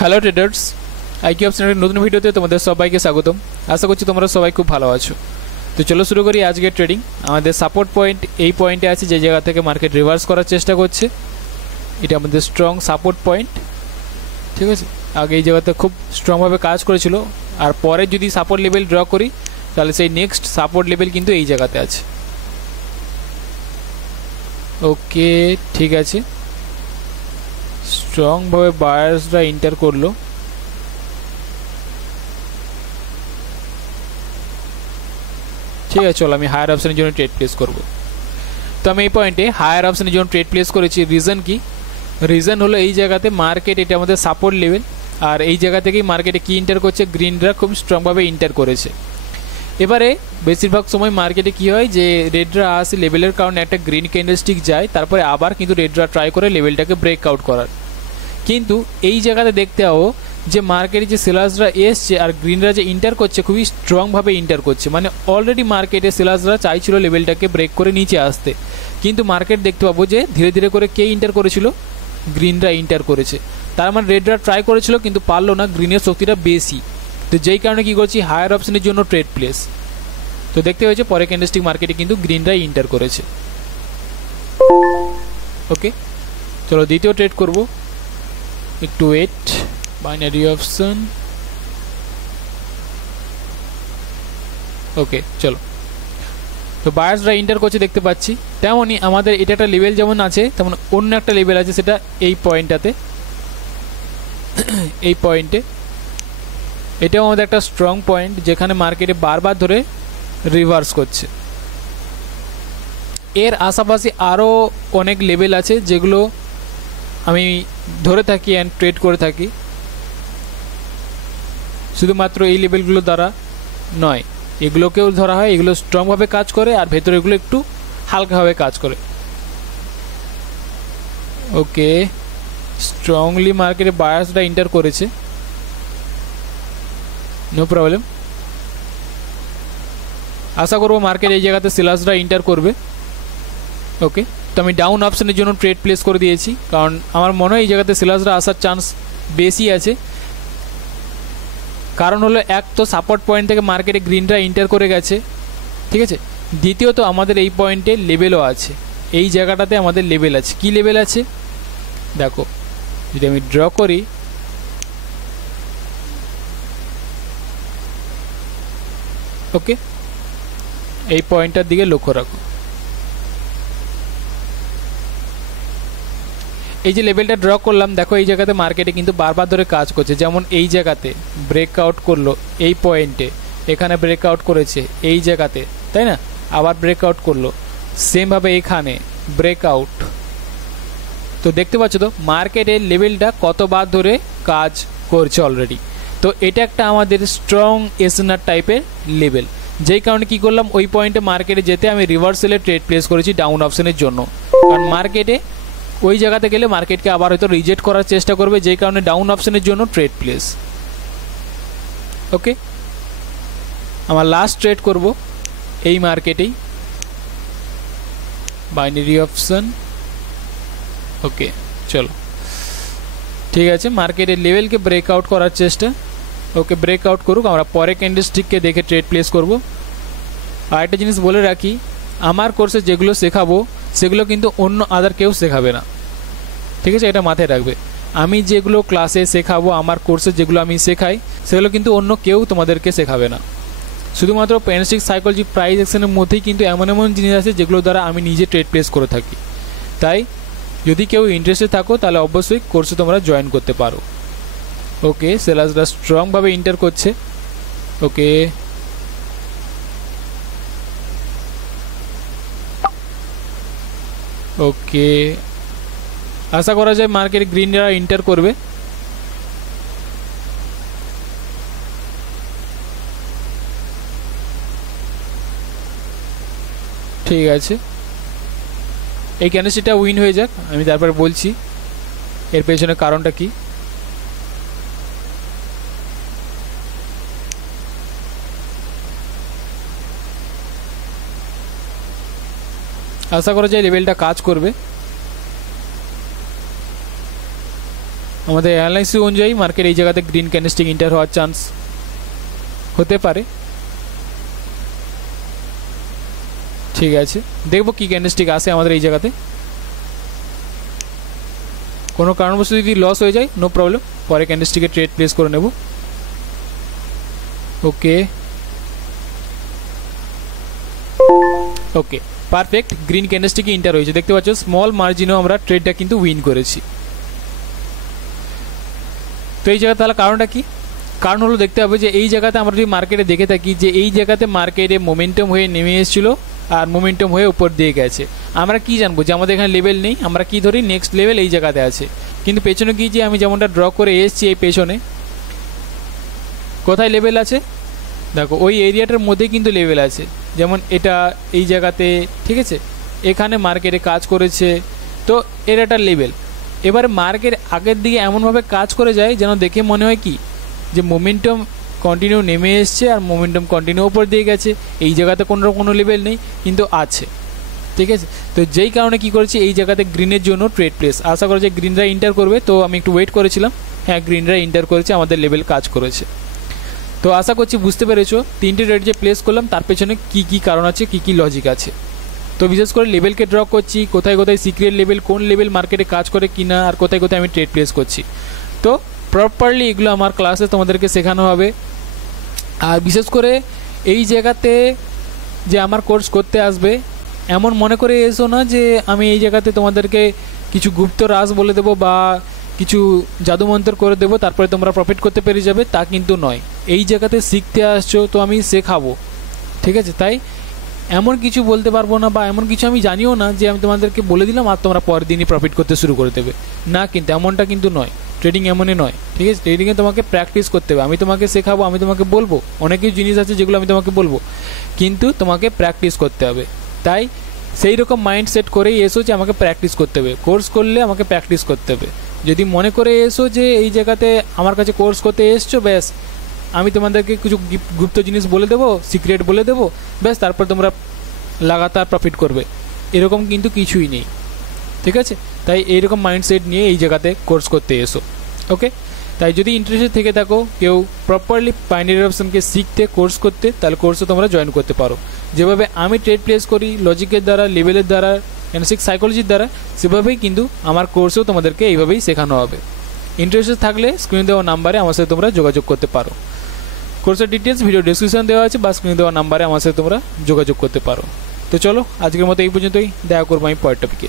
Hello traders, IQ অপশনের নতুন ভিডিওতে তোমাদের সবাইকে স্বাগতম। আশা করছি তোমরা সবাই খুব ভালো আছো। তো চলো শুরু করি আজকের ট্রেডিং। আমাদের সাপোর্ট পয়েন্ট এই পয়েন্টে আছে, যে জায়গা থেকে মার্কেট রিভার্স করার চেষ্টা করছে। এটা আমাদের স্ট্রং সাপোর্ট পয়েন্ট, ঠিক আছে। আগে এই জায়গাতে খুব স্ট্রংভাবে কাজ করেছিল, আর পরে যদি সাপোর্ট লেভেল ড্র করি তাহলে সেই নেক্সট সাপোর্ট লেভেল কিন্তু এই জায়গাতে আছে। ওকে, ঠিক আছে। স্ট্রংভাবে বায়ার্সরা এন্টার করলো। ঠিক আছে, চলো আমি হায়ার অপশনের জন্য ট্রেড প্লেস করব। তো আমি এই পয়েন্টে হায়ার অপশনের জন্য ট্রেড প্লেস করেছি। রিজন কি? রিজন হলো এই জায়গাতে মার্কেট, এটা আমাদের সাপোর্ট লেভেল, আর এই জায়গা থেকেই মার্কেটে কি ইন্টার করছে, গ্রিনরা খুব স্ট্রংভাবে ইন্টার করেছে। এবারে বেশিরভাগ সময় মার্কেটে কি হয়, যে রেডরা আসে লেভেলের কারণে একটা গ্রিন ক্যান্ডেলস্টিক যায়, তারপরে আবার কিন্তু রেডরা ট্রাই করে লেভেলটাকে ব্রেক আউট করার। কিন্তু এই জায়গাতে দেখতে পাবো যে মার্কেটে যে সেলার্সরা এসছে আর গ্রিনরা যে ইন্টার করছে, খুবই স্ট্রংভাবে ইন্টার করছে। মানে অলরেডি মার্কেটে সেলার্সরা চাইছিল লেভেলটাকে ব্রেক করে নিচে আসতে, কিন্তু মার্কেট দেখতে পাবো যে ধীরে ধীরে করে কে ইন্টার করেছিল, গ্রিনরা ইন্টার করেছে। তার মানে রেডরা ট্রাই করেছিল কিন্তু পারলো না, গ্রিনের শক্তিটা বেশি। তো যেই কারণে কি করছি, হায়ার অপশনের জন্য ট্রেড প্লেস। তো দেখতে হয়েছে পরে ক্যান্ডেলস্টিক মার্কেটে কিন্তু গ্রিনরাই ইন্টার করেছে। ওকে, চলো দ্বিতীয় ট্রেড করব। একটু ওয়েট, বাইনারি অপশন। ওকে, চলো। তো বায়ার্সরা ইন্টার করছে দেখতে পাচ্ছি। তেমনই আমাদের এটা একটা লেভেল যেমন আছে, তেমন অন্য একটা লেভেল আছে, সেটা এই পয়েন্টটাতে। এই পয়েন্টে এটাও আমাদের একটা স্ট্রং পয়েন্ট, যেখানে মার্কেটে বারবার ধরে রিভার্স করছে। এর আশেপাশে আরও অনেক লেভেল আছে, যেগুলো আমি ধরে থাকি অ্যান্ড ট্রেড করে থাকি। শুধুমাত্র এই লেভেলগুলো দ্বারা নয়, এগুলোকেও ধরা হয়। এগুলো স্ট্রংভাবে কাজ করে, আর ভেতরে এগুলো একটু হালকাভাবে কাজ করে। ওকে, স্ট্রংলি মার্কেটে বায়ার্সরা এন্টার করেছে, নো প্রবলেম। আশা করবো মার্কেট এই জায়গাতে সেলার্সরা এন্টার করবে। ওকে, তো আমি ডাউন অপশনের জন্য ট্রেড প্লেস করে দিয়েছি, কারণ আমার মনে হয় এই জায়গাতে সেলার্সরা আসার চান্স বেশি আছে। কারণ হলো, এক তো সাপোর্ট পয়েন্ট থেকে মার্কেটে গ্রিনরা এন্টার করে গেছে, ঠিক আছে। দ্বিতীয়ত আমাদের এই পয়েন্টে লেভেলও আছে, এই জায়গাটাতে আমাদের লেভেল আছে। কি লেভেল আছে দেখো, যদি আমি ড্র করি, ওকে, এই পয়েন্টটার দিকে লক্ষ্য রাখো। এই যে লেভেলটা ড্র করলাম, দেখো এই জায়গাতে মার্কেটে কিন্তু বারবার ধরে কাজ করছে। যেমন এই জায়গাতে ব্রেকআউট করলো, এই পয়েন্টে এখানে ব্রেকআউট করেছে, এই জায়গাতে, তাই না, আবার ব্রেকআউট করলো, সেমভাবে এখানে ব্রেকআউট। তো দেখতে পাচ্ছ তো মার্কেটের লেভেলটা কতবার ধরে কাজ করছে অলরেডি। তো এটা একটা আমাদের স্ট্রং এসএনআর টাইপের লেভেল, যেই কারণে কি করলাম, ওই পয়েন্টে মার্কেটে যেতে আমি রিভার্সালে ট্রেড প্লেস করেছি ডাউন অপশনের জন্য। কারণ মার্কেটে ওই জায়গাতে গেলে মার্কেটকে আবার হয়তো রিজেক্ট করার চেষ্টা করবে, যেই কারণে ডাউন অপশনের জন্য ট্রেড প্লেস। ওকে, আমার লাস্ট ট্রেড করব এই মার্কেটেই, বাইনারি অপশন। ওকে, চলো, ঠিক আছে। মার্কেটের লেভেলকে ব্রেকআউট করার চেষ্টা। ওকে, ব্রেকআউট করুক, আমরা পরে ক্যান্ডেলস্টিককে দেখে ট্রেড প্লেস করব। আর একটা জিনিস বলে রাখি, আমার কোর্সে যেগুলো শেখাবো সেগুলো কিন্তু অন্য আদার কেউ শেখাবে না, ঠিক আছে, এটা মাথায় রাখবে। আমি যেগুলো ক্লাসে শেখাবো, আমার কোর্সে যেগুলো আমি শেখাই, সেগুলো কিন্তু অন্য কেউ তোমাদেরকে শেখাবে না। শুধুমাত্র ক্যান্ডেলস্টিক সাইকোলজি প্রাইস অ্যাকশনের মধ্যেই কিন্তু এমন এমন জিনিস আছে যেগুলো দ্বারা আমি নিজে ট্রেড প্লেস করে থাকি। তাই যদি কেউ ইন্টারেস্টেড থাকো তাহলে অবশ্যই কোর্সে তোমরা জয়েন করতে পারো। ওকে, সেলার্সরা স্ট্রংভাবে ইন্টার করছে। ওকে, ওকে, আশা করা যায় মার্কেটে গ্রিনরা এন্টার করবে। ঠিক আছে, এই ক্যান্ডেলস্টিকটা উইন হয়ে যাক, আমি তারপর বলছি এর পেছনে কারণটা কি। আশা করা যায় লেভেলটা কাজ করবে। আমাদের অ্যানালাইসিস অনুযায়ী মার্কেট এই জায়গাতে গ্রিন ক্যান্ডেলস্টিক ইন্টার হওয়ার চান্স হতে পারে। ঠিক আছে, দেখবো কি ক্যান্ডেলস্টিক আসে আমাদের এই জায়গাতে। কোনো কারণবশত যদি লস হয়ে যায় নো প্রবলেম, পরে ক্যান্ডেলস্টিকে ট্রেড প্লেস করে নেব। ওকে ওকে পারফেক্ট, গ্রিন ক্যান্ডেলস্টিকে ইন্টার হয়েছে, দেখতে পাচ্ছ স্মল মার্জিনেও আমরা ট্রেডটা কিন্তু উইন করেছি। তো এই জায়গায় তাহলে কারণটা কি? কারণ হলো দেখতে হবে যে এই জায়গাতে আমরা যদি মার্কেটে দেখে থাকি যে এই জায়গাতে মার্কেটে মোমেন্টাম হয়ে নেমে এসেছিলো আর মোমেন্টাম হয়ে উপর দিয়ে গেছে, আমরা কি জানবো যে আমাদের এখানে লেভেল নেই, আমরা কি ধরি নেক্সট লেভেল এই জায়গাতে আছে। কিন্তু পেছনে গিয়ে যে আমি যেমনটা ড্র করে এসেছি এই পেছনে কোথায় লেভেল আছে দেখো, ওই এরিয়াটার মধ্যেই কিন্তু লেভেল আছে। যেমন এটা এই জায়গাতে, ঠিক আছে, এখানে মার্কেটে কাজ করেছে, তো এর একটা লেভেল। এবারে মার্কেট আগের দিকে এমনভাবে কাজ করে যায় যেন দেখে মনে হয় কি যে মোমেন্টাম কন্টিনিউ নেমে এসছে আর মোমেন্টাম কন্টিনিউ উপর দিয়ে গেছে, এই জায়গাতে কোনো লেভেল নেই কিন্তু আছে। ঠিক আছে, তো যেই কারণে কি করেছি এই জায়গাতে গ্রিনের জন্য ট্রেড প্লেস, আশা করা যে গ্রিনরা ইন্টার করবে, তো আমি একটু ওয়েট করেছিলাম, হ্যাঁ গ্রিনরা ইন্টার করেছে, আমাদের লেভেল কাজ করেছে। তো আশা করছি বুঝতে পেরেছো তিনটে ট্রেড যে প্লেস করলাম তার পেছনে কী কী কারণ আছে, কী কী লজিক আছে। তো বিশেষ করে লেভেলকে ড্র করছি, কোথায় কোথায় সিক্রেট লেভেল, কোন লেভেল মার্কেটে কাজ করে কিনা, আর কোথায় কোথায় আমি ট্রেড প্লেস করছি। তো প্রপারলি এগুলো আমার ক্লাসে তোমাদেরকে শেখানো হবে। আর বিশেষ করে এই জায়গাতে যে আমার কোর্স করতে আসবে এমন মনে করে এসো না যে আমি এই জায়গাতে তোমাদেরকে কিছু গুপ্ত রাজ বলে দেবো বা কিছু জাদুমন্তর করে দেবো তারপরে তোমরা প্রফিট করতে পেরে যাবে, তা কিন্তু নয়। এই জায়গাতে শিখতে আসছো তো আমি শেখাবো, ঠিক আছে। তাই এমন কিছু বলতে পারবো না বা এমন কিছু আমি জানিও না যে আমি তোমাদেরকে বলে দিলাম আর তোমরা পরের দিনই প্রফিট করতে শুরু করে দেবে, না, কিন্তু এমনটা কিন্তু নয়। ট্রেডিং এমনই নয়, ঠিক আছে। ট্রেডিংয়ে তোমাকে প্র্যাকটিস করতে হবে, আমি তোমাকে শেখাবো, আমি তোমাকে বলবো, অনেক কিছু জিনিস আছে যেগুলো আমি তোমাকে বলবো, কিন্তু তোমাকে প্র্যাকটিস করতে হবে। তাই সেই রকম মাইন্ড সেট করেই এসো যে আমাকে প্র্যাকটিস করতে হবে, কোর্স করলে আমাকে প্র্যাকটিস করতে হবে। যদি মনে করে এসো যে এই জায়গাতে আমার কাছে কোর্স করতে এসছো, ব্যাস আমি তোমাদেরকে কিছু গুপ্ত জিনিস বলে দেবো, সিক্রেট বলে দেবো, ব্যাস তারপর তোমরা লাগাতার প্রফিট করবে, এরকম কিন্তু কিছুই নেই, ঠিক আছে। তাই এইরকম মাইন্ডসেট নিয়ে এই জায়গাতে কোর্স করতে এসো, ওকে। তাই যদি ইন্টারেস্টেড থেকে থাকো কেউ প্রপারলি বাইনারি অপশনকে শিখতে, কোর্স করতে, তাহলে কোর্সে তোমরা জয়েন করতে পারো। যেভাবে আমি ট্রেড প্লেস করি লজিকের দ্বারা, লেভেলের দ্বারা, অ্যানালিটিক্স সাইকোলজির দ্বারা, সেভাবেই কিন্তু আমার কোর্সেও তোমাদেরকে এইভাবেই শেখানো হবে। ইন্টারেস্টেড থাকলে স্ক্রিনে দেওয়া নাম্বারে আমার সাথে তোমরা যোগাযোগ করতে পারো। কোর্সের ডিটেলস ভিডিও ডেসক্রিপশন দেওয়া আছে বা স্ক্রিনে দেওয়া নাম্বারে আমার সাথে তোমরা যোগাযোগ করতে পারো। তো চলো আজকের মতো এই পর্যন্তই, দেখা করবো আমি পরের টপিকে।